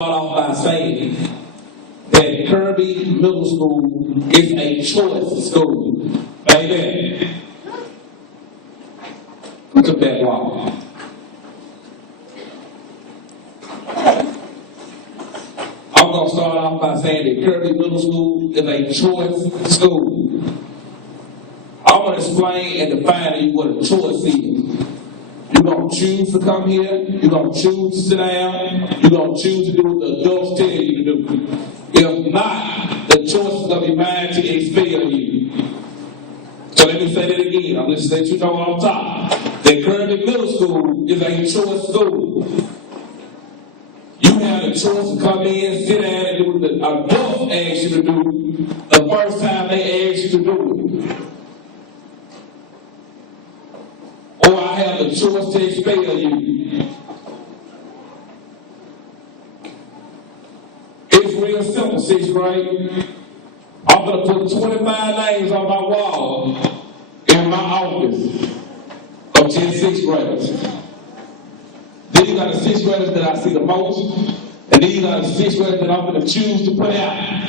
Start off by saying that Kirby Middle School is a choice school. Amen. Who took that walk? I'm going to start off by saying that Kirby Middle School is a choice school. I'm going to explain and define to you what a choice is. You're going to choose to come here. You're going to choose to sit down. You're going to choose to do what the adults tell you to do. If not, the choice is going to be mine to expel you. So let me say that again. I'm just letting you know what I'm talking. That Kirby Middle School is a choice school. You have the choice to come in, sit down, and do what the adults ask you to do the first time they ask you to do it. Or I have the choice to expel you. It's real simple, 6th grade. I'm going to put 25 names on my wall in my office of 10 6th graders. These are the 6th graders that I see the most, and these are the 6th graders that I'm going to choose to put out.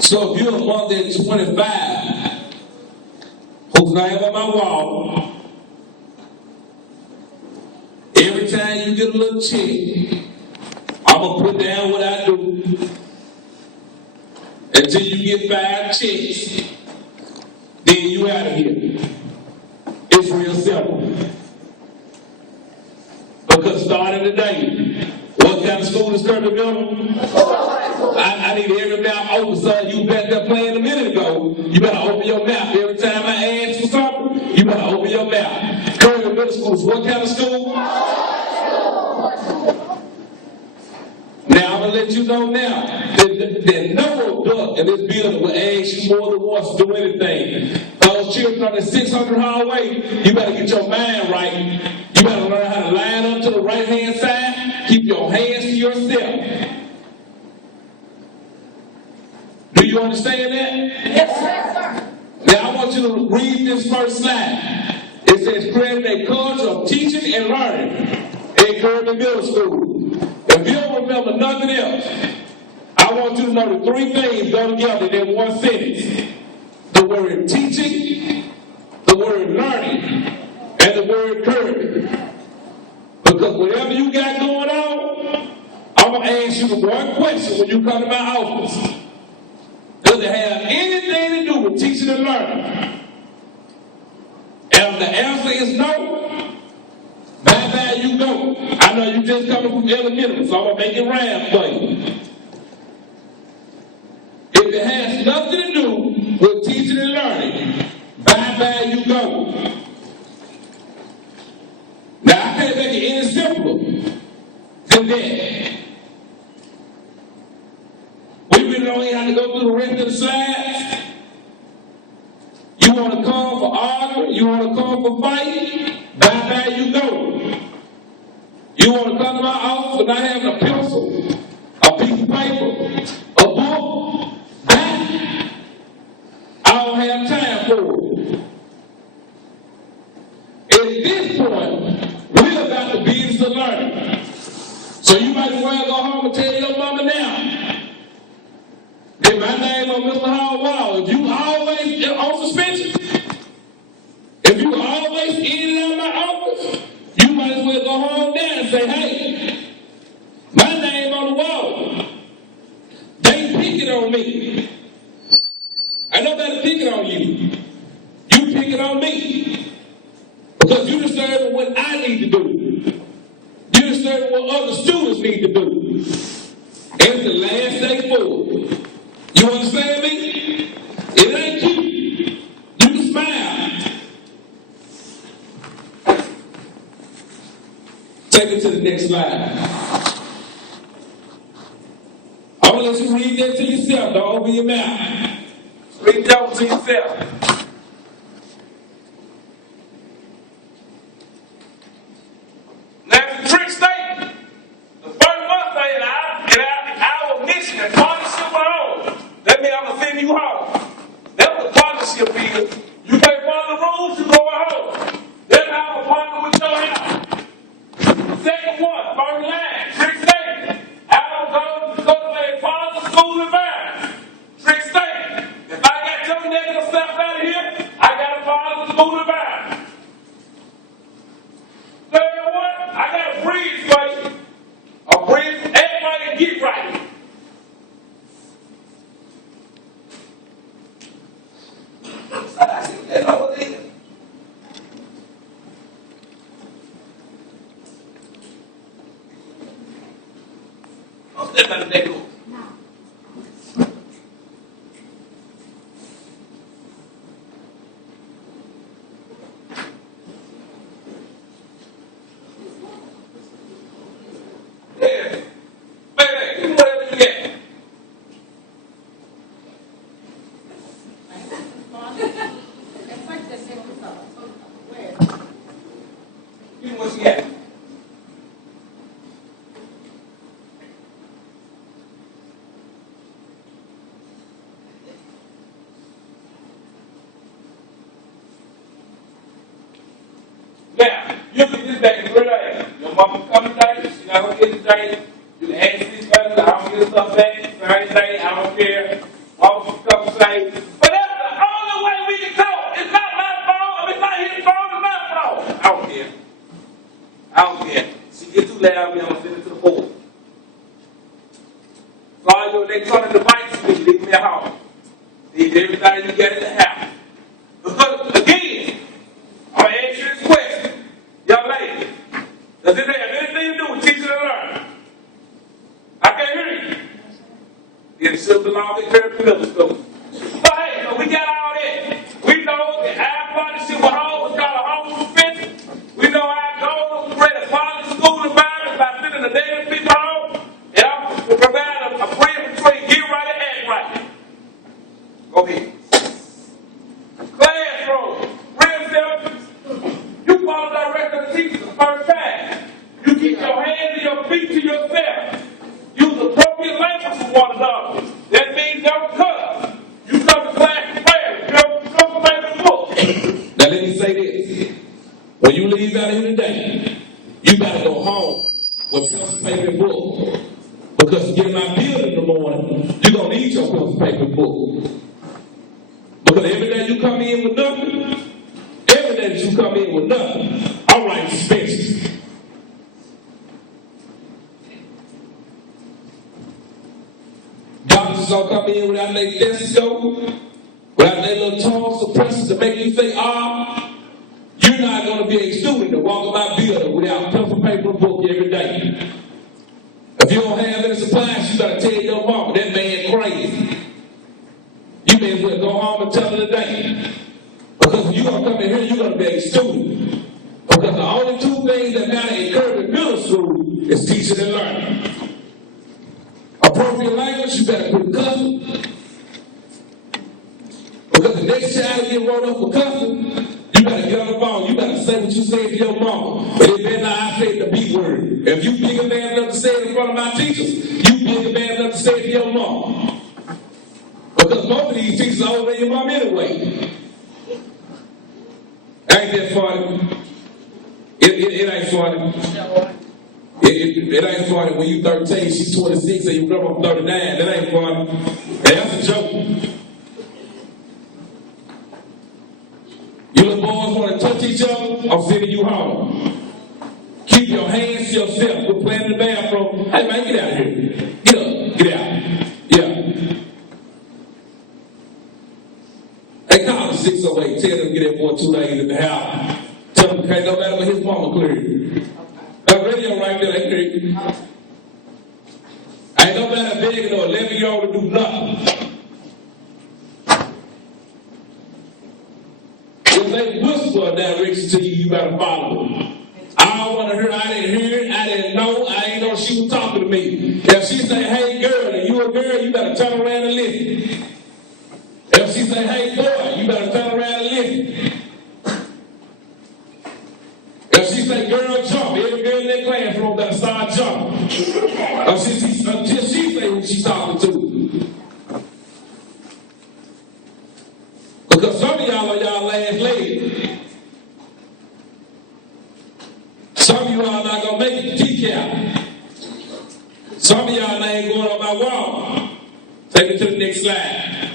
So if you're among that 25 whose name on my wall, every time you get a little check, I'm going to put down what I do until you get 5 checks, then you out of here. It's real simple. Because starting today, what kind of school is Kirby Middle? I need every mouth open, son. You back there playing a minute ago. You better open your mouth. Every time I ask for something, you better open your mouth. Kirby Middle School is what kind of school? Now, I'm going to let you know now that no adult in this building will ask you more than once to do anything. Those children on the 600 hallway, you better get your mind right. You better learn how to line up to the right-hand side. Keep your hands to yourself. Do you understand that? Yes, sir. Now I want you to read this first slide. It says, create a culture of teaching and learning in Kirby Middle School. If you don't remember nothing else, I want you to know the 3 things go together in one sentence. The word teaching, the word learning, and the word Kirby. Because whatever you got going on, I'm going to ask you one question when you come to my office. Does it have anything to do with teaching and learning? And if the answer is no, bye-bye you go. I know you just coming from elementary, so I'm going to make it round for you. If it has nothing to do with teaching and learning, bye-bye you go. Now, I can't make it any simpler than that. We really don't even have to go through the rest of the slides. You want to come for arguing, you want to come for fighting, bye-bye you go. You want to come to my office and not having a pencil, a piece of paper, a book, bye. I don't have time for it. At this point, we're about the business of learning. So you might as well go home and tell your mama now. Get my name on Mr. Hall wall. If you always on suspension, if you always in and out of my office, you might as well go home there and say, hey, my name on the wall. They picking on me. I nobody picking on you. You picking on me. Because you disturbing what I need to do. You disturbing what other students need to do. It's the last day forward. You understand me? It ain't cute. You can smile. Take it to the next slide. I'm going to let you read that to yourself. Don't open your mouth. Read that one to yourself. Now, the trick statement. The first one saying, I will miss you and partnership with home. That means I'm going to send you home. That's what partnership is. You pay for the rules, you go at home. That's how I'm a partner with your house. Second one, first line, trick statement. I don't go to a father's school environment. Trick statement. If I got your negative stuff out of here, I got a father's school environment. Third one, I got a breeze for you. A breeze, act right and get right. I see that over there. Don't step out of that door. Yeah. Baby, give me whatever you get. Give me what you got. Now, you can get this back in 3 days. Your mama coming today, she's not going to get it today. You can ask this person, I don't get stuff back. 30 days, I don't care. Mama can come and say, but that's the only way we can talk. It's not my phone. It's not his phone. It's my phone. I don't care. I don't care. She get too loud, I'm going to send it to the board. So all your electronic devices, you leave me at home. Leave everything you get in the house. Because, again, I'm going to ask you this question. Young lady, does this have anything to do with teaching and learning? I can't hear you. Then it should belong to Kirby Middle School. So hey, so we got all that. We know that our partnership with home is called a home defense. We know our goal is to create a positive school environment by sending the daily people home. And I'm to provide a bridge between get right and act right. Go ahead. Classroom. Real simple. You follow direction of the teacher the first time. You keep your hands and your feet to yourself. Use appropriate language for one another. That means don't cuss. You come to class prepared. You come to make a book. Now let me say this. When you leave out of here today, you gotta go home with pencil, paper, and book. Because to get my bill in the morning, you're gonna need your pencil, paper, and book. Because every day you come in with nothing, every day that you come in with nothing, I'm writing suspensions. Doctors don't come in without their stethoscope, without their little tone suppressors to make you say, you're not going to be a student to walk in my building without pencil, paper, and book every day. If you don't have any supplies, you got to tell your mama, that man crazy. You may as well go home and tell her today. Because when you're going to come in here, you're going to be a student. Because the only two things that matter in Kirby Middle School is teaching and learning. Appropriate language, you better quit cussing. Because the next child that get wrote up for cussing, you better get on the phone. You better say what you said to your mama. But it better not I said the B word. If you big a man enough to say it in front of my teachers, you big a man enough to say it to your mama. Because most of these teachers are older than your mom anyway. Ain't that funny? It ain't funny. It ain't funny when you 13, she's 26, and you grow up 39. That ain't funny. And that's a joke. You little boys want to touch each other, I'm sending you home. Keep your hands to yourself. Quit playing in the bathroom. Hey man, get out of here. Get up. Get out. Yeah. Hey, call the 608. Tell them to get that boy 2 days in the house. Tell him can't nobody but his mama clear. That radio right there, they clear. I Ain't nobody begging no 11-year-old to do nothing. If they whisper a direction to you, you better follow it. I don't want to hear, I didn't hear it, I didn't know, I ain't know she was talking to me. If she say, hey girl, and you a girl, you better turn around and listen. If she say, hey boy, you better turn around and listen. If she say, girl, jump, every girl in that classroom better start jumping. Until she say who she's talking to. Because some of y'all are y'all last lady. Some of you all not going to make it to TCAP. Some of y'all ain't going on my wall. Take it to the next slide.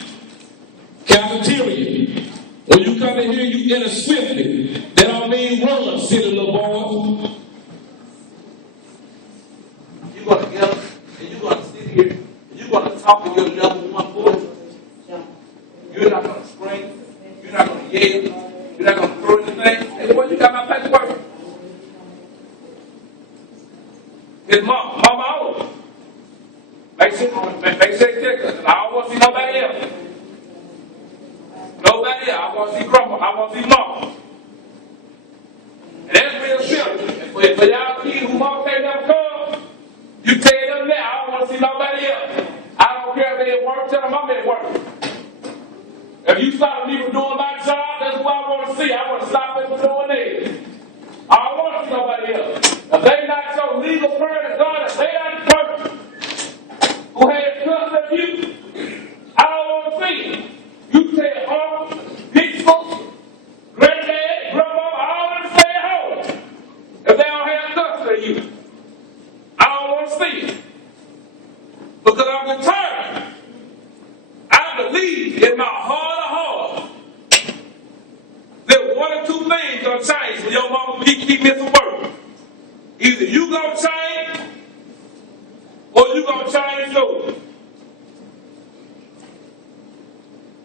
Cafeteria. When you come in here, you enter swiftly. That don't mean run, silly little boy. You're going to get up and you're going to sit here and you're going to talk in your level one voice. You're not going to scream. You're not going to yell. You're not going to throw anything. Hey, boy, you got my paperwork. His mama out. Make sure I don't want to see nobody else. Nobody else. I want to see grandma. I want to see mama. And that's real simple. For y'all kids who mama can't never come, you tell them now, I don't want to see nobody else. I don't care if they at work, tell them I'm at work. If you stop me from doing my job, that's what I want to see. I want to stop them from doing theirs. I don't want to see nobody else. If they not your legal parent, God, if they not the person who has trust of you, I don't want to see it. You tell uncle, big sister, granddad, grandma, all them stay at home. If they don't have trust of you, I don't want to see it. Because I'm determined. I believe in my heart of hearts that one or two things gonna change when your mama keep missing work. Either you gonna change or you gonna change yours.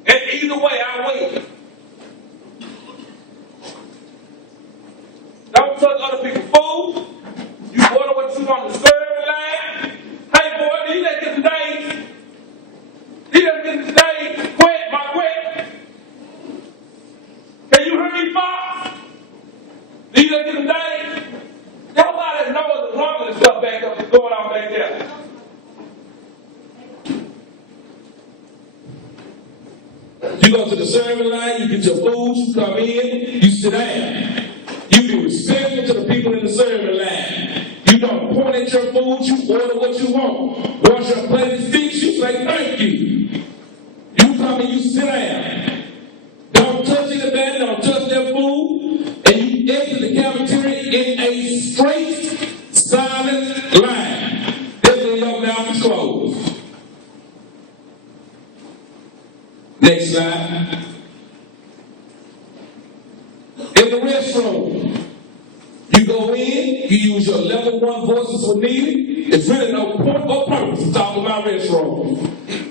And either way, I wait. Don't touch other people's food. You order what you want to serve in line. Hey boy, these ain't getting days. These ain't getting days. Quit, my quit. Can you hear me, Fox? These ain't getting days. Nobody knows the wrong with the stuff back up that's going on back there. You go to the serving line, you get your food, you come in, you sit down. You be respectful to the people in the serving line. You don't point at your food, you order what you want. Once your plate is fixed, you say thank you. You come and you sit down. Don't touch anybody, don't touch their food, and you exit the cafeteria in a straight, silent line. That's when your mouth is closed. Next slide. In the restroom, you go in, you use your level one voices when needed. It's really no point or purpose to talk about restroom.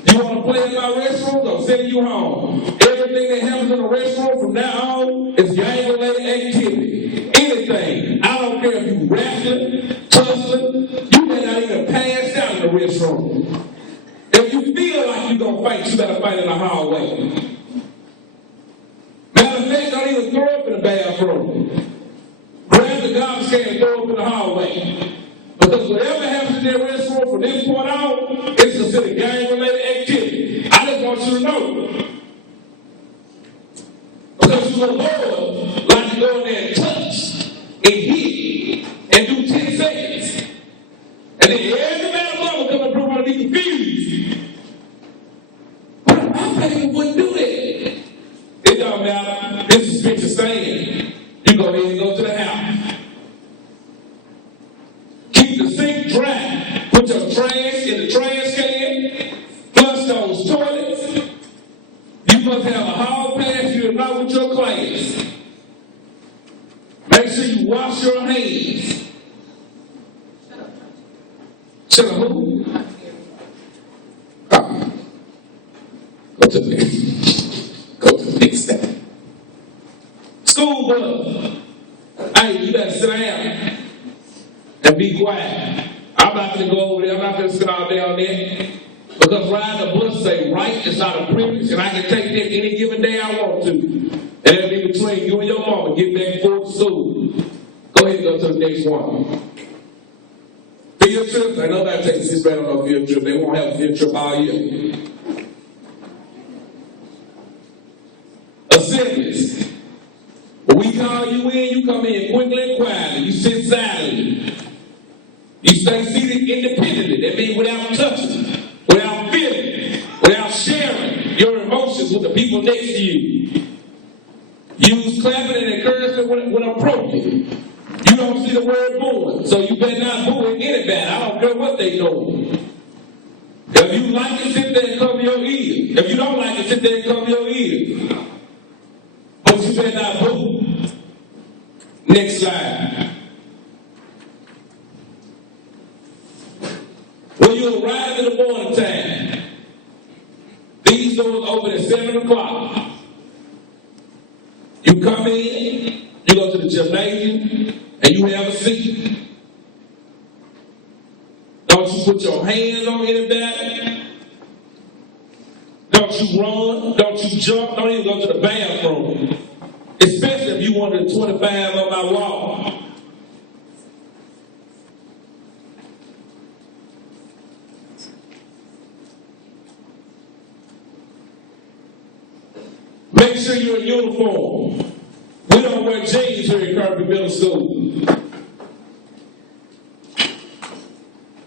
You want to play in my restroom? I'm sending you home. Everything that happens in the restroom from now on is gang-related activity. Anything. I don't care if you wrestling, tussling, you may not even pass out in the restroom. If you feel like you're going to fight, you better fight in the hallway. Matter of fact, don't even throw up in the bathroom. Grab the garbage can and throw up in the hallway. Because whatever happens in their restroom from this point on, it's considered gang-related activity. I just want you to know. Because the Lord like to go in there and touch and hit and do 10 seconds. And then every man mama come and want to be confused. But my baby wouldn't do that. It don't matter. This is Spencer saying. You go ahead and go to the house. Keep the sink dry. Put your trash in the trash can. Flush those toilets. You must have a hall pass. You're not with your class. Make sure you wash your hands. Shut up, who? Go to the next. Go to the next step. School bus. Hey, you better sit down and be quiet. I'm not going to go over there. I'm not going to sit all down there. Because riding a bus say right, it's not a privilege, and I can take that any given day I want to. And it'll be between you and your mama. Get back forward to school. Go ahead and go to the next one. Field trips. I know that takes this man on a field trip. They won't have a field trip all year. Assemblies. When we call you in, you come in quickly and quietly. You sit silently. You stay seated independently. That means without touching, without feeling, without sharing your emotions with the people next to you. Use clapping and encouragement when appropriate. You don't see the word booing, so you better not boo anybody. I don't care what they doing. If you like it, sit there and cover your ears. If you don't like it, sit there and cover your ears. But you better not boo. Next slide. When you arrive in the morning time, these doors open at 7 o'clock. You come in, you go to the gymnasium, and you have a seat. Don't you put your hands on anybody. Don't you run. Don't you jump. Don't even go to the bathroom. Especially if you wanted 25 on my wall. Make sure you're in uniform. We don't wear jeans here at Kirby Middle School.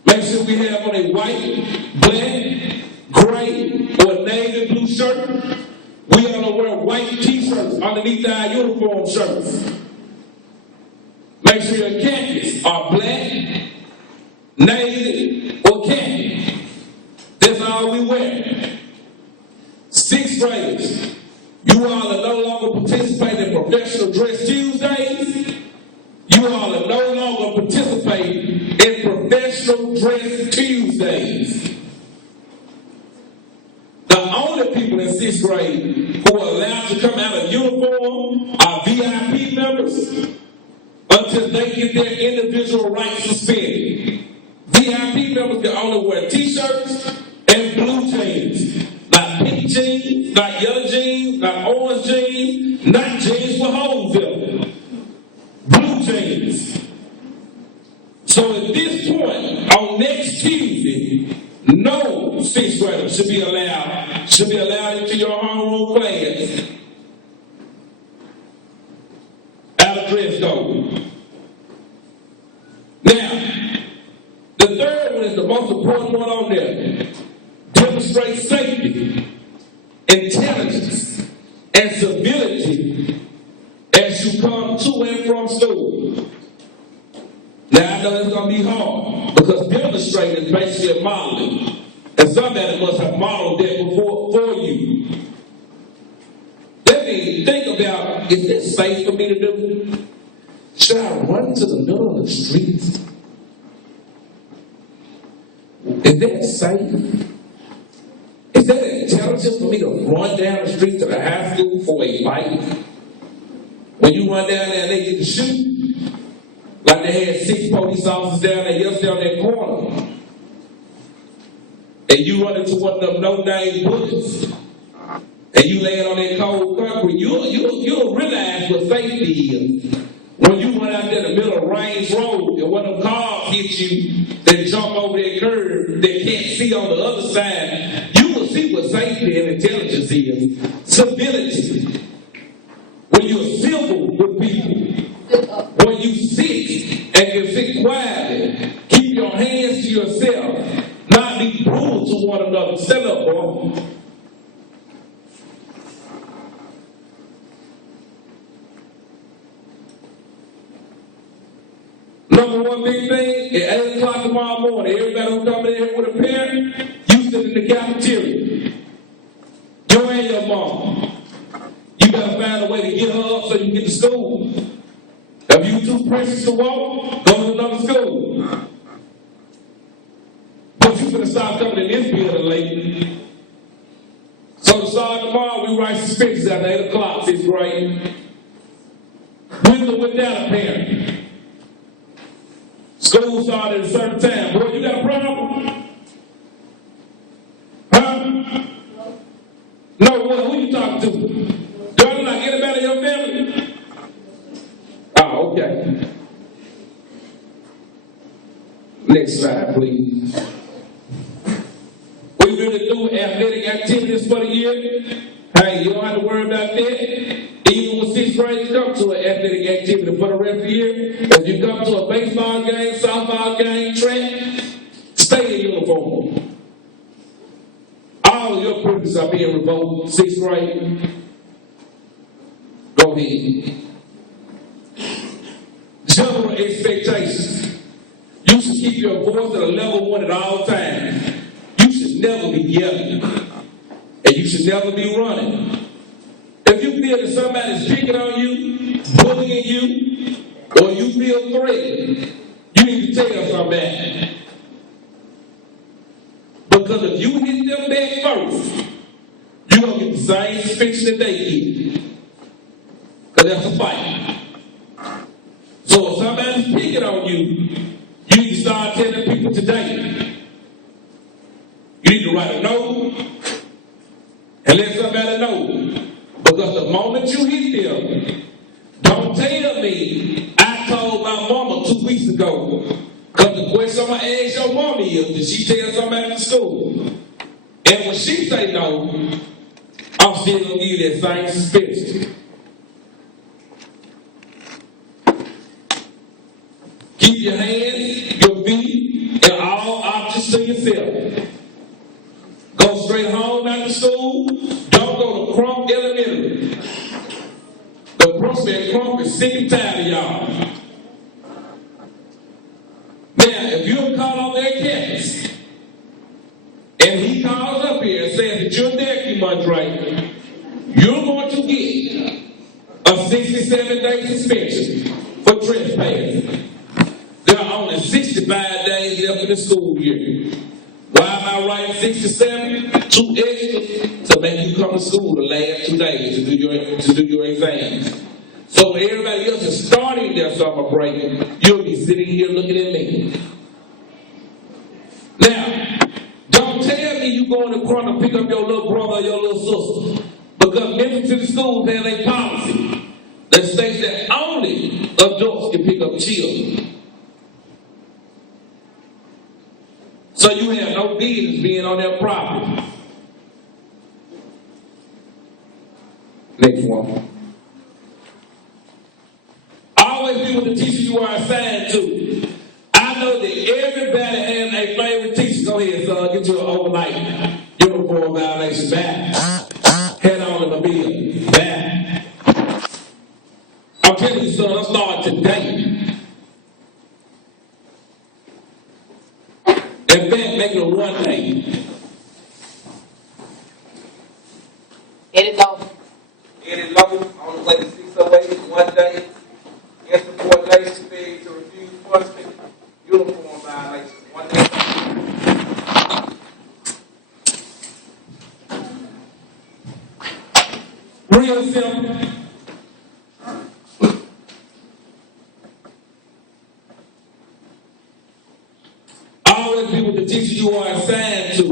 Make sure we have on a white, black, gray, or navy blue shirt. We ought to wear white t-shirts underneath our uniform shirts. Make sure your khakis are black, navy, or khaki. That's all we wear. 6th graders. You all are no longer participating in Professional Dress Tuesdays. You all are no longer participating in Professional Dress Tuesdays. The only people in 6th grade who are allowed to come out of uniform are VIP members until they get their individual rights suspended. VIP members can only wear t-shirts and blue jeans. Not pink jeans, not yellow jeans, not orange jeans, not jeans with holes in them. Blue jeans. So at this point, on next Tuesday, no 6th grader should be allowed into your homeroom class out of dress code. Now, the third one is the most important one on there. Demonstrate safety, intelligence, and civility as you come to and from school. Now, I know it's going to be hard because demonstrating is basically modeling. And somebody must have modeled that before for you. Let me think about, is this safe for me to do? Should I run to the middle of the street? Is that safe? Is that intelligent for me to run down the street to the high school for a fight? When you run down there and they get to shoot, like they had 6 police officers down there yesterday on that corner, and you run into one of them no-name bullets, and you land on that cold concrete, you'll realize what safety is. When you run out there in the middle of Range Road and one of them cars hit you, that jump over that curve, that can't see on the other side, you will see what safety and intelligence is. Civility. When you're civil with people, when you sit and can sit quietly, keep your hands to yourself, not be brutal to one another. Stand up, boy. Number one big thing, at 8 o'clock tomorrow morning, everybody who coming in here with a parent, you sit in the cafeteria. You and your mom. You gotta find a way to get her up so you can get to school. If you too precious to walk, go to another school. But you gonna stop coming in this building late. So to start tomorrow, we write suspensions at 8 o'clock, 6th grade. With or without a parent. School started at a certain time. Boy, you got a problem? Huh? No, what? Who you talking to? Do I like anybody in your family? Oh, okay. Next slide, please. We really do athletic activities for the year. Hey, you don't have to worry about that. Even when sixth graders come to an athletic activity for the rest of the year, if you come to a baseball game, softball game, track, stay in uniform. All of your privileges are being revoked. Sixth grade, go ahead. General expectations. You should keep your voice at a level 1 at all times. You should never be yelling. And you should never be running. If you feel that somebody's picking on you, bullying you, or you feel threatened, you need to tell somebody. Because if you hit them back first, you're going to get the same suspension that they get. Because that's a fight. So if somebody's picking on you, you need to start telling people today. You need to write a note and let somebody know. Because the moment you hit them, don't tell me, I told my mama 2 weeks ago. Because the question I'm going to ask your mama is, did she tell somebody in school? And when she say no, I'm still going to give you that same suspension. Keep your hands, your feet, and all options to yourself. Go straight home after school. Don't go to Crump Elementary. The principal at Crump is sick and tired of y'all. Now, if you're caught on their campus, and he calls up here and says that you're there, Montre, you're going to get a 67-day suspension for trespassing. There are only 65 days left in the school year. Why am I writing 67? 2 extra to make you come to school the last 2 days to do your exams. So when everybody else is starting their summer break, you'll be sitting here looking at me. Now, don't tell me you going to Corner to pick up your little brother or your little sister. Because Memphis City Schools has a policy that states that only adults can pick up children. So you have no business being on their property. Next one. Always be with the teacher you are assigned to. I know that everybody has a favorite teacher. Go ahead, son. Get you an overnight uniform violation back. Head on in the bill. Back. I'm telling you, son, I'm starting today. In fact, make it a 1 day. Edit low. Edit low on the way to 608, 1 day. Insubordination failure to refuse punishment. Uniform violation, 1 day. Real simple. Always be with the teacher you are assigned to.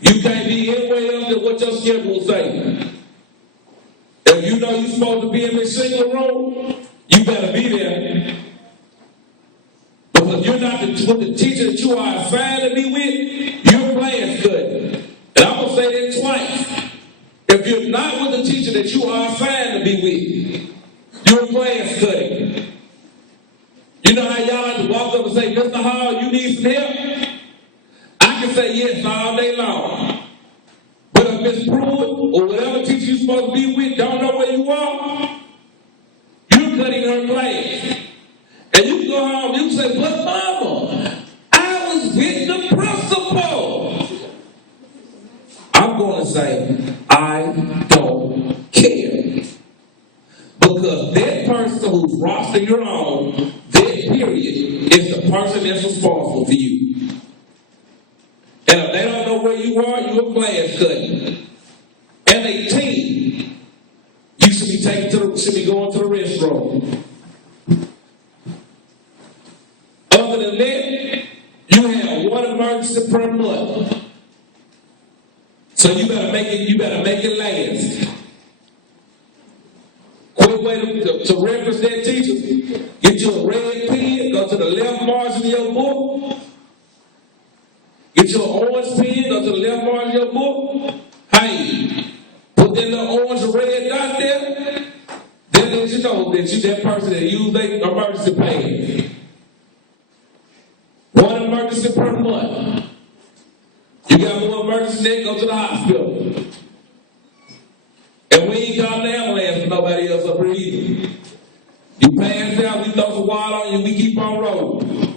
You can't be anywhere else than what your schedule say. If you know you're supposed to be in this single room, you better be there. Because you're not with the teacher that you are assigned to be with, you're playing good. And I'm going to say that twice. If you're not with the teacher that you are assigned to be with, you're playing good. You know how y'all like to walk up and say, Mr. Hall, you need some help? I can say yes all day long. But if Miss Pruitt or whatever teacher you're supposed to be with don't know where you are, you're cutting her class. And you go home and you say, but mama, I was with the principal. I'm going to say, I don't care. Because that person whose roster you're on, that period, is the person that's responsible for you. And if they don't know where you are, you're a class cutting. And a team, you should be going to the restroom. So you better make it last. Quick way to reference that, teacher. Get you a red pen, go to the left margin of your book. Get you an orange pen, go to the left margin of your book. Hey, put that little orange or red dot there. Then let you know that you that person that used their emergency pay. One emergency per month. You got more emergency, then go to the hospital. And we ain't got an ambulance for nobody else up here either. You pass out, we throw some water on you, we keep on rolling.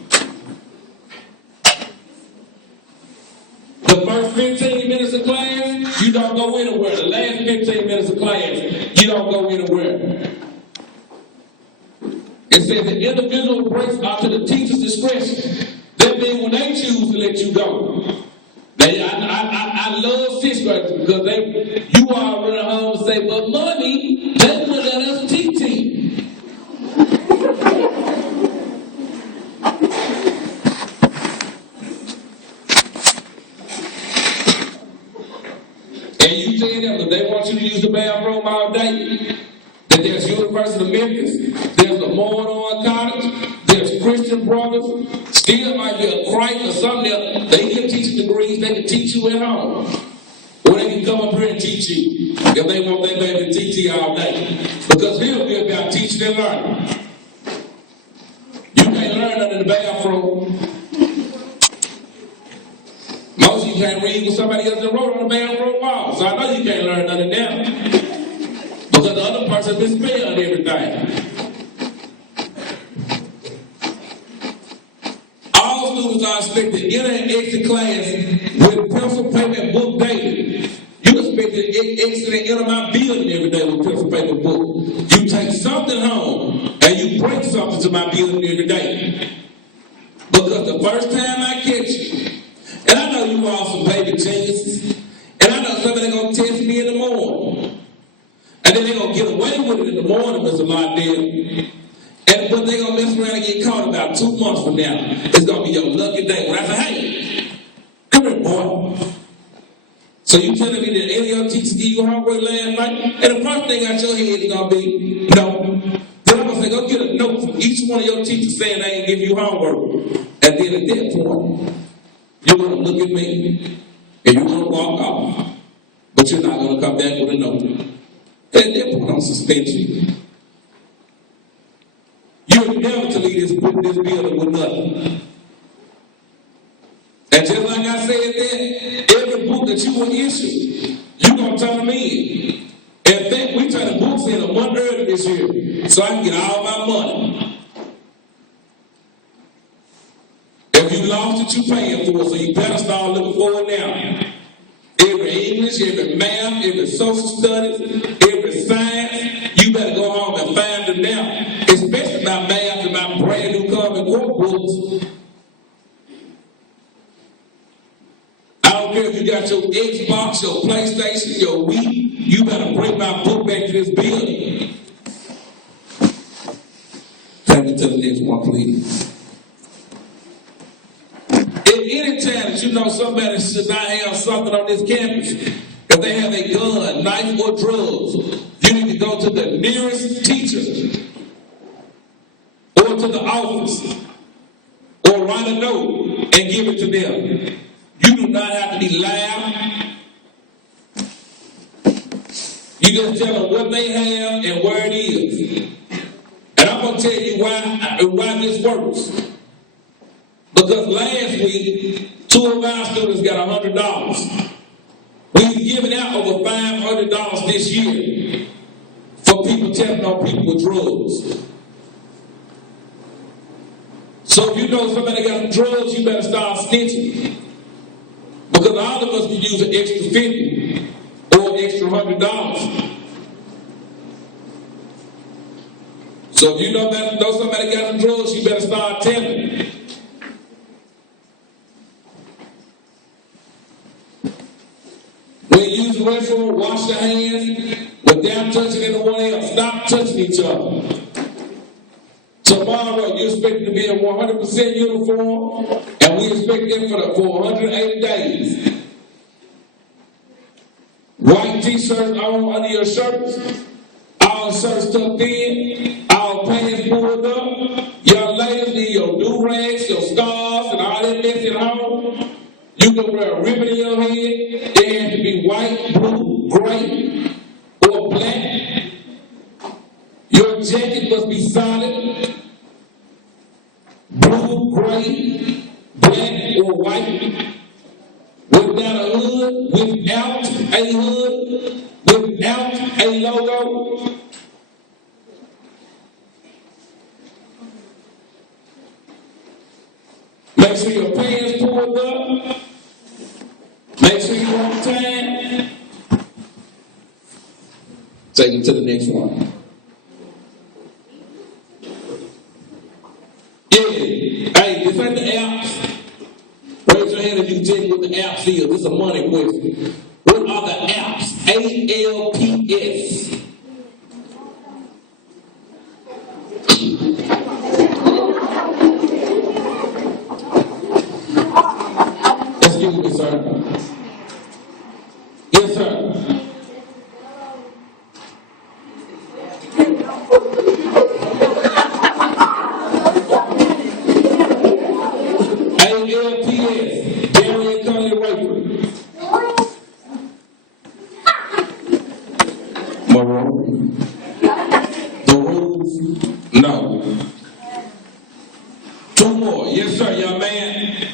The first 15 minutes of class, you don't go anywhere. The last 15 minutes of class, you don't go anywhere. It says the individual breaks out to the teacher's discretion. That means when they choose to let you go. I love sixth graders because you all run home and say, but money, they wouldn't let us TT. And you tell them that they want you to use the bathroom all day, that there's University of Memphis, there's the Moore College, there's Christian Brothers, still might be a Christ or something else. They give teaching degrees, they can teach you at home. Or they can come up here and teach you if they want their baby to teach you all day. Because he'll be about teaching and learning. You can't learn under the bathroom. Most of you can't read what somebody else wrote on the bathroom wall. So I know you can't learn none of them. Because the other person misspelled everything. All students are expected to enter and exit class with pencil, paper, and book daily. You expected to exit and enter my building every day with pencil, paper, and book. You take something home and you bring something to my building every day. Because the first time I catch you, and I know you all some baby geniuses, and I know somebody gonna test me in the morning. And then they're going to get away with it in the morning, Mr. Londale. But they're going to mess around and get caught about 2 months from now. It's going to be your lucky day. When I say, hey, come here, boy. So you telling me that any of your teachers give you homework last night? And the first thing out your head is going to be, no. Then I'm going to say, go get a note from each one of your teachers saying they ain't give you homework. And then at that point, you're going to look at me and you're going to walk off. But you're not going to come back with a note. At that point, I'm going to suspend you. You'll never to leave this building with nothing. And just like I said there, every book that you will issue, you're going to turn them in. In fact, we turn the books in a month early this year so I can get all my money. If you lost it, you're paying for it, so you better start looking for it now. Every English, every math, every social studies, every science, you better go home and find them now. Especially my math and my brand new Common Core books. I don't care if you got your Xbox, your PlayStation, your Wii, you better bring my book back to this building. Take me to the next one, please. At any time that you know somebody should not have something on this campus, if they have a gun, knife, or drugs, you need to go to the nearest teacher or to the office or write a note and give it to them. You do not have to be loud. You just tell them what they have and where it is. And I'm going to tell you why this works. Because last week, 2 of our students got $100. We've given out over $500 this year for people telling on people with drugs. So if you know somebody got drugs, you better start snitching. Because all of us can use an extra $50 or an extra $100. So if you know somebody got some drugs, you better start telling. When you use the restroom, wash your hands without touching anyone else. Stop touching each other. Tomorrow, you're expected to be in 100% uniform, and we expect them for 180 days. White t-shirts on under your shirts. All shirts tucked in. All pants pulled up. Young ladies need your do-rags, your scarves, and all that mess at home. You can wear a ribbon in your head. It has to be white, blue, gray, or black. Your jacket must be solid. Blue, gray, black, or white. Without a hood, without a hood, without a logo. Make sure your pants pulled up. Make sure you're on time. Take it to the next one. Yeah. Hey, this ain't the apps. Raise your hand if you can tell me what the apps is. This is a money question. What are the apps? ALPS. Excuse me, sir. Yes, sir. ALPS. Dairy and Culinary Wafer. Maroon. The rules? No. Two more. Yes, sir, young man.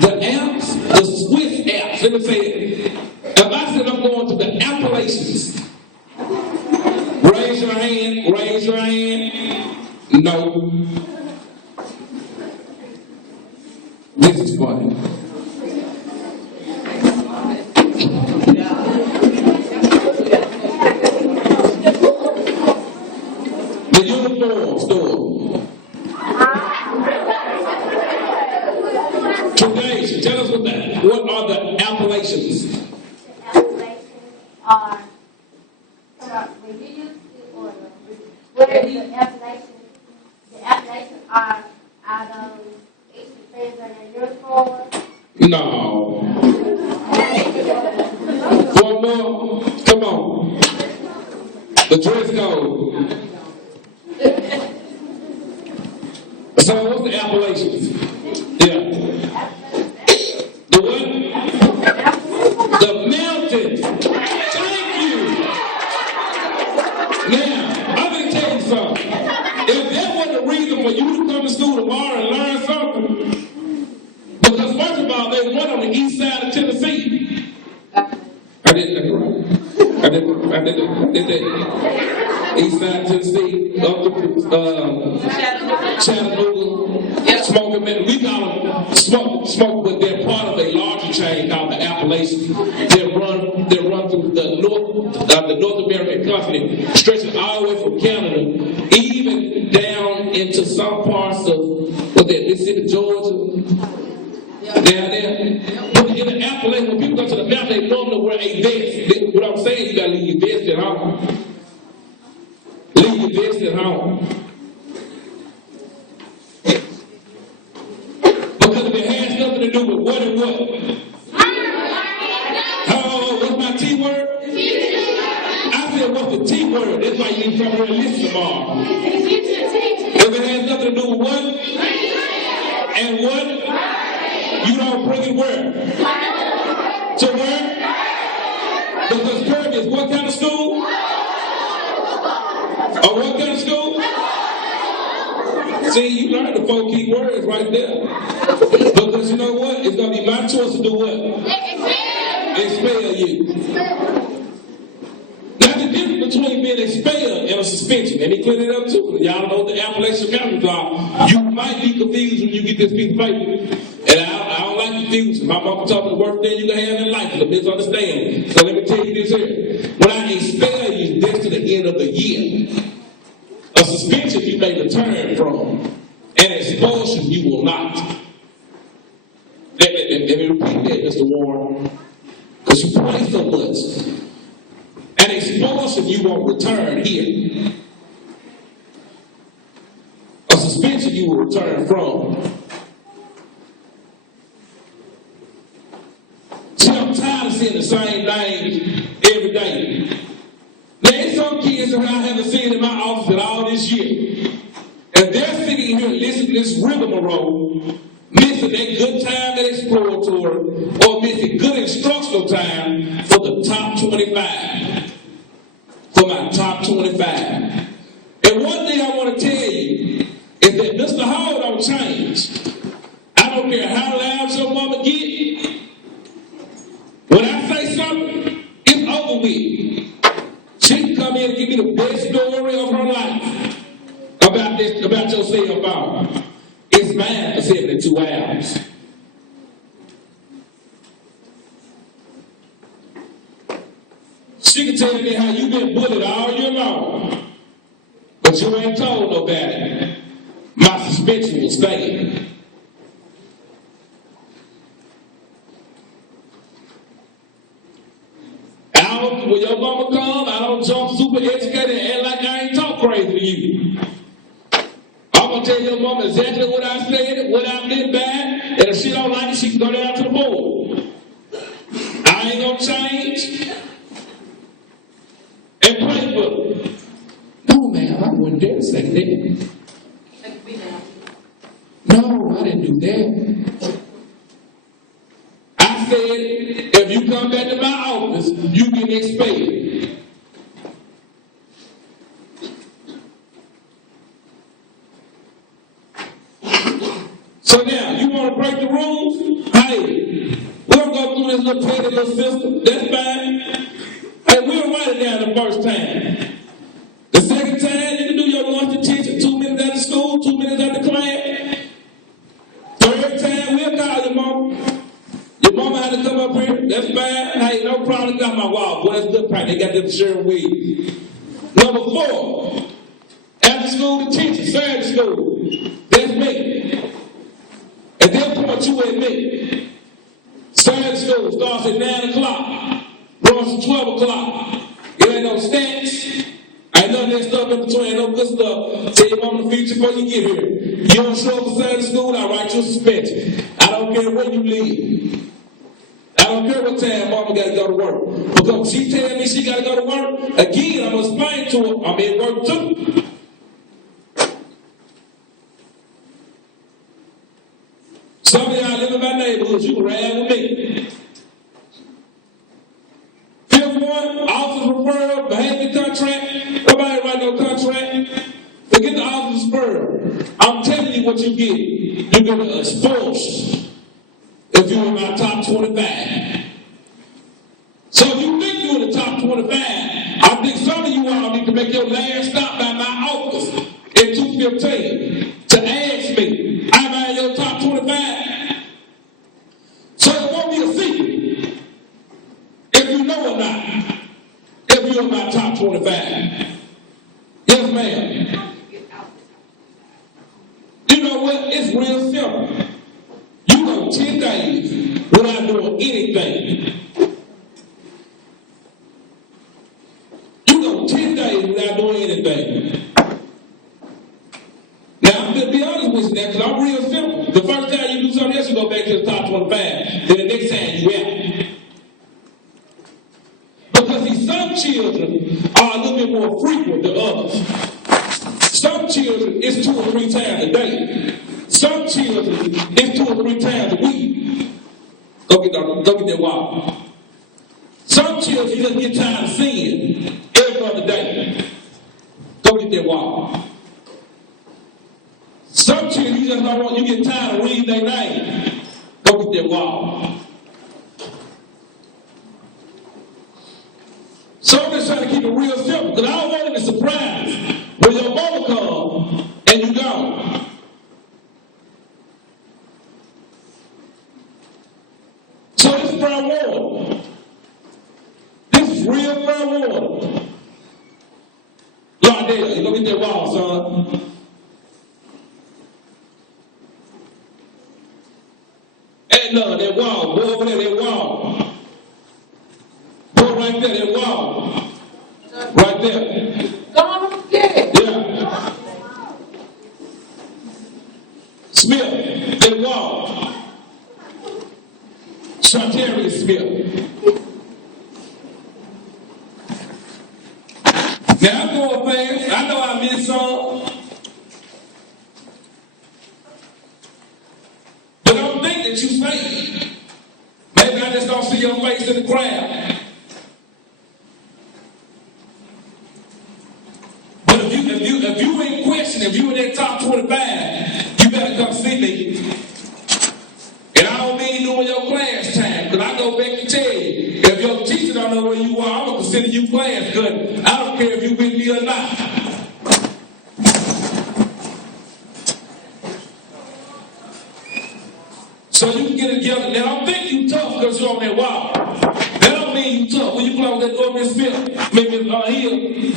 The amps, the Swiss apps. Let me say it. If I said I'm going to the Appalachians, raise your hand, raise your hand. No. This is funny. The uniform store. Today, tell us what are the Appalachians? Appalachians are when you use the order. Where the Appalachians are out of each depends on their uniform. No. One more. Come on. The dress code. So what's the Appalachians? Yeah. The what? The mountains. Thank you. Now, I'm going to tell you something. If that wasn't the reason for you to come to school tomorrow and learn something, because first of all, there's one on the east side of Tennessee. I did that right. I did that. East side of Tennessee, up to Chattanooga, smoking. We call them smoke, but they're part of a larger chain called the Appalachians. They run through the North American continent, stretching all the way from Canada, even down into some parts of Mississippi, Georgia. Down there. But in the Appalachians, when people go to the mountain, they normally wear a vest. What I'm saying, you gotta leave your vest at home. Leave your vest at home. Because if it has nothing to do with what and what. Oh, what's my T word? I said, what's the T word? That's why you need to come here and listen tomorrow. If it has nothing to do with what? And what? You don't bring it where? To where? Because Kirby is what kind of school? Or what kind of school? See, you learned the 4 key words right there. Because you know what? It's going to be my choice to do what? Expel you. Now the difference between being expelled and a suspension, and he cleared it up too. Y'all know what the Appalachian Mountains are. You might be confused when you get this piece of paper. And I don't like confusion. My mama taught me the worst thing you can have in life is a misunderstanding. So let me tell you this here. When I expel you, that's to the end of the year. A suspension you may return from. An expulsion you will not. Let me repeat that, Mr. Warren. Because you play so much. An expulsion you won't return here. A suspension you will return from. See, I'm tired of seeing the same thing every day. There's some kids that I haven't seen in my office at all this year. And they're sitting here listening to this rigmarole, missing that good time that exploratory, or missing good instructional time for the top 25. For my top 25. And one thing I want to tell you is that Mr. Hall don't change. I don't care how loud your mama get. When I say something, it's over with. She can come in and give me the best story of her life about your cell phone. It's mine for 72 hours. She can tell me how you been bullied all year long, but you ain't told nobody. My suspension will stay. When your mama come, I don't jump super educated and act like I ain't talk crazy to you. I'm gonna tell your mama exactly what I said, what I meant by, and if she don't like it, she can go down to the board. I ain't gonna change and play with her. No, man, I wouldn't dare say that. No, I didn't do that. I said, if you come back to my office, you get expelled. So now, you want to break the rules? Hey, we'll go through this little petty little system. That's fine. Hey, we'll write it down the first time. The second time, you can do your lunch detention 2 minutes after school, 2 minutes after class. Third time, we'll call your mama. Your mama had to come up here. That's fine. Hey, no problem. Got my wall. Boy, that's good practice. They got them sharing weeds. Number 4, after school detention, Saturday school. That's me. At that point, you with me. Saturday school starts at 9 o'clock. Runs to 12 o'clock. It ain't no stats. Ain't none of that stuff in between. No good stuff. Tell your mama to feed you before you get here. You don't show up for Saturday school, I write you a suspension. I don't care where you live. I don't care what time mama got to go to work. Because she tell me she got to go to work, again, I'm going to explain to her, I'm at work too. Some of y'all live in my neighborhood, you can ride with me. Fifth one, office referral, behavior contract. Nobody write no contract. Forget the office referral. I'm telling you what you get. You're going to expulsion if you're in my top 25. So if you think you're in the top 25, I think some of you all need to make your last stop by my office in 215 to ask me, am I in your top 25? So it won't be a secret if you know or not, if you're in my top 25. Yes, ma'am. You know what? It's real simple. You go 10 days without doing anything. You go 10 days without doing anything. Now, I'm going to be honest with you now, because I'm real simple. The first time you do something else, you go back to the top 25. Then the next time you out. Because see, some children are a little bit more frequent than others. Some children, it's 2 or 3 times a day. Some children, it's 2 or 3 times a week. Go get that water. Some children, you just get tired of seeing every other day. Go get that water. Some children, you just don't want, you get tired of reading their name. Go get that water. So I'm just trying to keep it real simple, because I don't want to be surprised when your mama comes and you gone. So this is fair warning. This is real fair warning. Lord, you go get that wall, son. And that wall, go over there, that wall. Go right there, that wall. Right there. Go on, get it. Yeah. Smith, they walk. Shantaria Smith. Now I'm going fast. I know I missed some. But don't think that you fake. Maybe I just don't see your face in the crowd. But if you in question, if you in that top 25, you better come see me. And I don't mean doing your class time, because I go back and tell you, if your teacher don't know where you are, I'm going to consider you class good. I don't care if you with me or not. So you can get it together. Now, don't think you tough because you're on that wall. That don't mean you tough. When you close that door, Miss Smith, maybe here.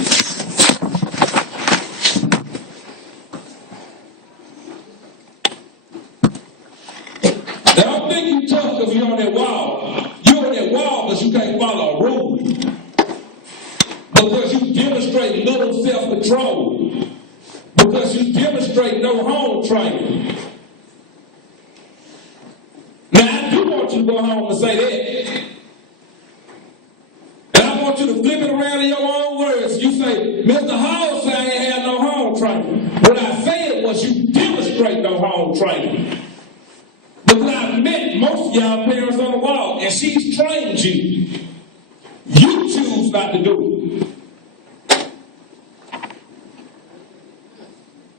Now, don't think you tough because you're on that wall. You're on that wall because you can't follow a rule. Because you demonstrate little self-control. Because you demonstrate no home training. Now, I do want you to go home and say that. And I want you to flip it around in your own words. You say, Mr. Hall said I ain't had no home training. What I said was you demonstrate no home training. Because I met most of y'all parents on the wall, and she's trained you. You choose not to do it.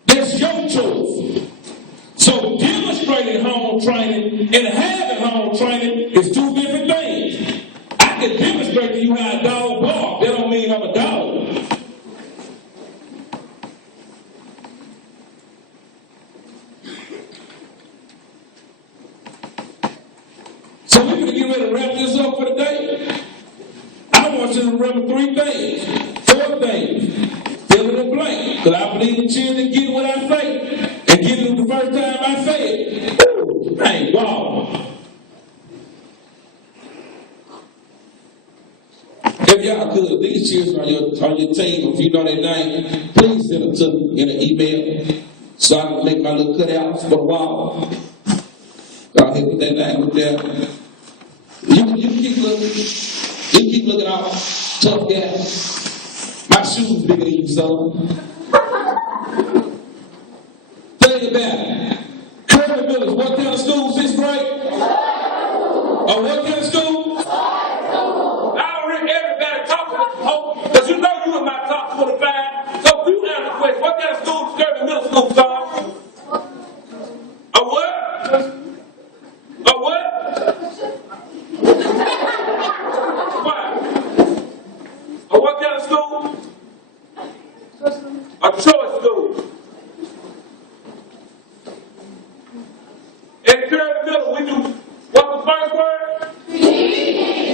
That's your choice. So demonstrating home training and having home training is two different things. I can demonstrate to you how a dog barks. That don't mean I'm a dog. So we're going to get ready to wrap this up for the day. I want you to remember 3 things, 4 things. Fill in the blank. Because I believe the children get what I say. And get it the first time I say it. Ooh, man, wow. If y'all could, these children on your team, if you know their name, please send them to me in an email so I can make my little cutouts for the wall. Go ahead, put that name up there. You keep looking. You keep looking out. Tough guy. My shoes bigger than you, son. Think about it. Kirby Mills, what kind of school? 6th grade? Or what kind of school? I don't hear everybody talking about hope, because you know you in my top 25. So you answer the question, what kind of school is Kirby Middle School, son? A what? A what? What? A what kind of school? A choice school. In Kirby Middle, we do what's the first word?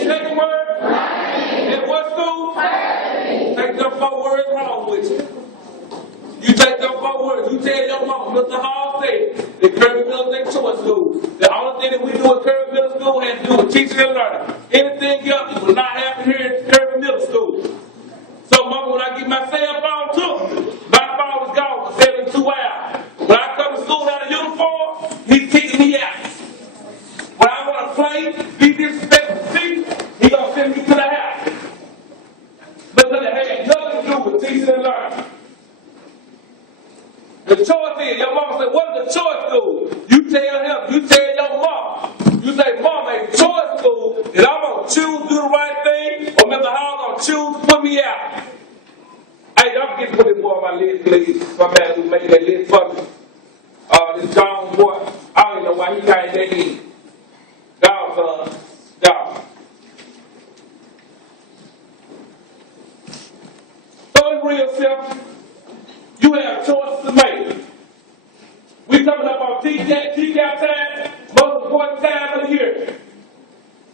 Second word? And what school? Take them 4 words wrong with you. You take them 4 words. You tell your mom, Mr. Hall said, that Kirby Middle is a choice school. The only thing that we do at Kirby Middle School has to do with teaching and learning. Anything else you will not happen here at Kirby Middle School. So, mama, when I get my cell phone too, my phone is gone for 72 hours. When I come to school out of uniform, he's kicking me out. When I want to play, be disrespectful to teachers, he's going to send me to the house. But that had nothing to do with teaching and learning. The choice is, your mama said, what is the choice school? You tell him, you tell your mom. You say, Mom, a choice school, and I'm going to choose to do the right thing, or Mr. Hall going to choose to put me out. Hey, don't forget to put this boy on my list, please. My man who's making that list for me. This John boy, I don't even know why he came that in. Dog, son. Dog. So it's real simple. You have choices to make. We coming up on TCAP time, most important time of the year.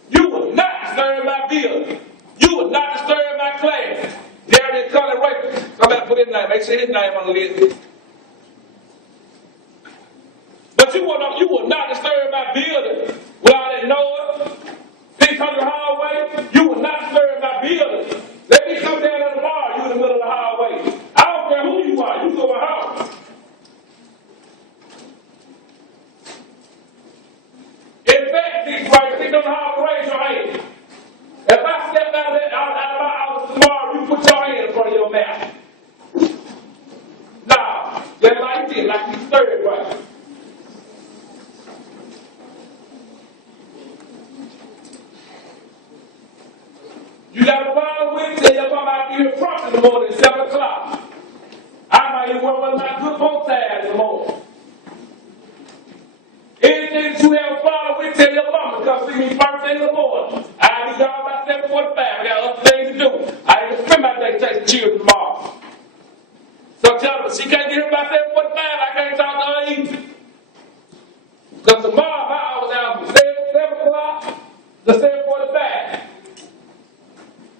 You will not disturb my building. You will not disturb my class. There it is, Colin Ray. Somebody put his name. Make sure his name on the list. But you will not disturb my building without that noise. 600 hallway. You will not disturb my building. Let me come down at the bar. You in the middle of the hallway. I don't care who you are. You going home. was not good both sides anymore. Anything that you have a problem with, tell your mama, come see me first thing in the morning. I'll be gone by 7:45. I got other things to do. I ain't spend my day taking children tomorrow. So tell her, she can't get here by 7:45, I can't talk to her either. Because tomorrow, my hours out from 7 o'clock to 7:45.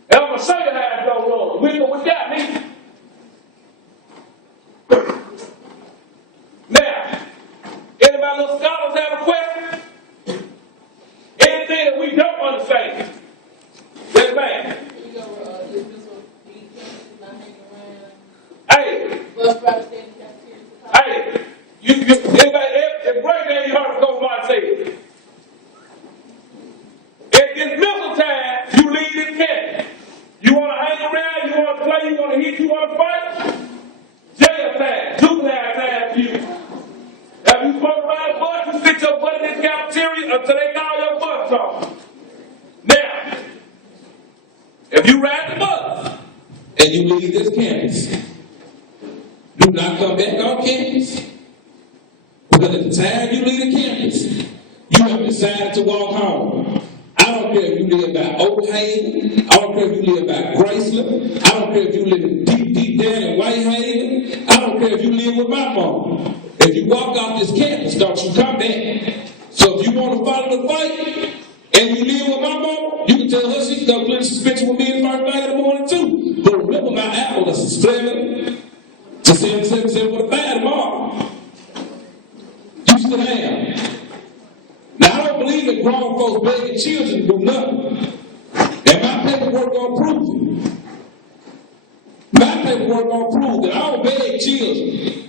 And I'm going to show you how it's going on. We got me. Now, any of my little scholars have a question? Anything that we don't understand? Yes, ma'am. Hey. Hey. If right now you heard Coach Martin say it. At this missile time, you leave this camp. You want to hang around, you want to play, you want to hit, you want to fight? Jail time, juvenile time for you. If you smoke around the bus, you sit your butt in this cafeteria until they call your bus off. Now, if you ride the bus and you leave this campus, do not come back on campus. Because at the time you leave the campus, you have decided to walk home. I don't care if you live by Oak Haven. I don't care if you live by Graceland. I don't care if you live deep down in Whitehaven. I don't care if you live with my mom. If you walk off this campus, don't you come back. So if you want to follow the fight and you live with my mom, you can tell her she can go play suspension with me the first thing in the morning too. But remember, my hours is 7 to 7:45 tomorrow. You still have. Now, I don't believe in grown folks begging children to do nothing. And my paperwork gonna prove it. My paperwork gonna prove that I don't beg children.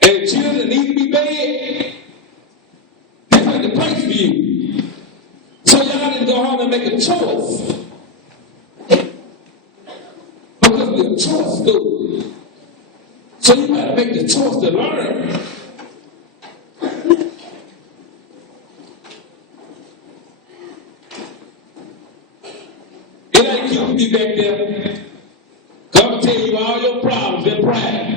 And children need to be begged. That's not the place for you. So y'all need to go home and make a choice. Because we're a choice school. So you gotta make the choice to learn. It ain't cute to be back there. Come tell you all your problems in private.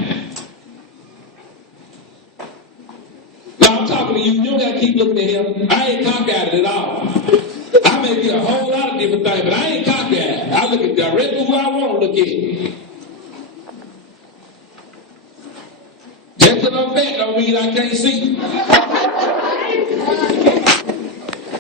Now I'm talking to you. You don't gotta keep looking at him. I ain't cockeyed at all. I may be a whole lot of different things, but I ain't cockeyed. I look at directly who I want to look at. Just because I'm fat don't mean I can't see.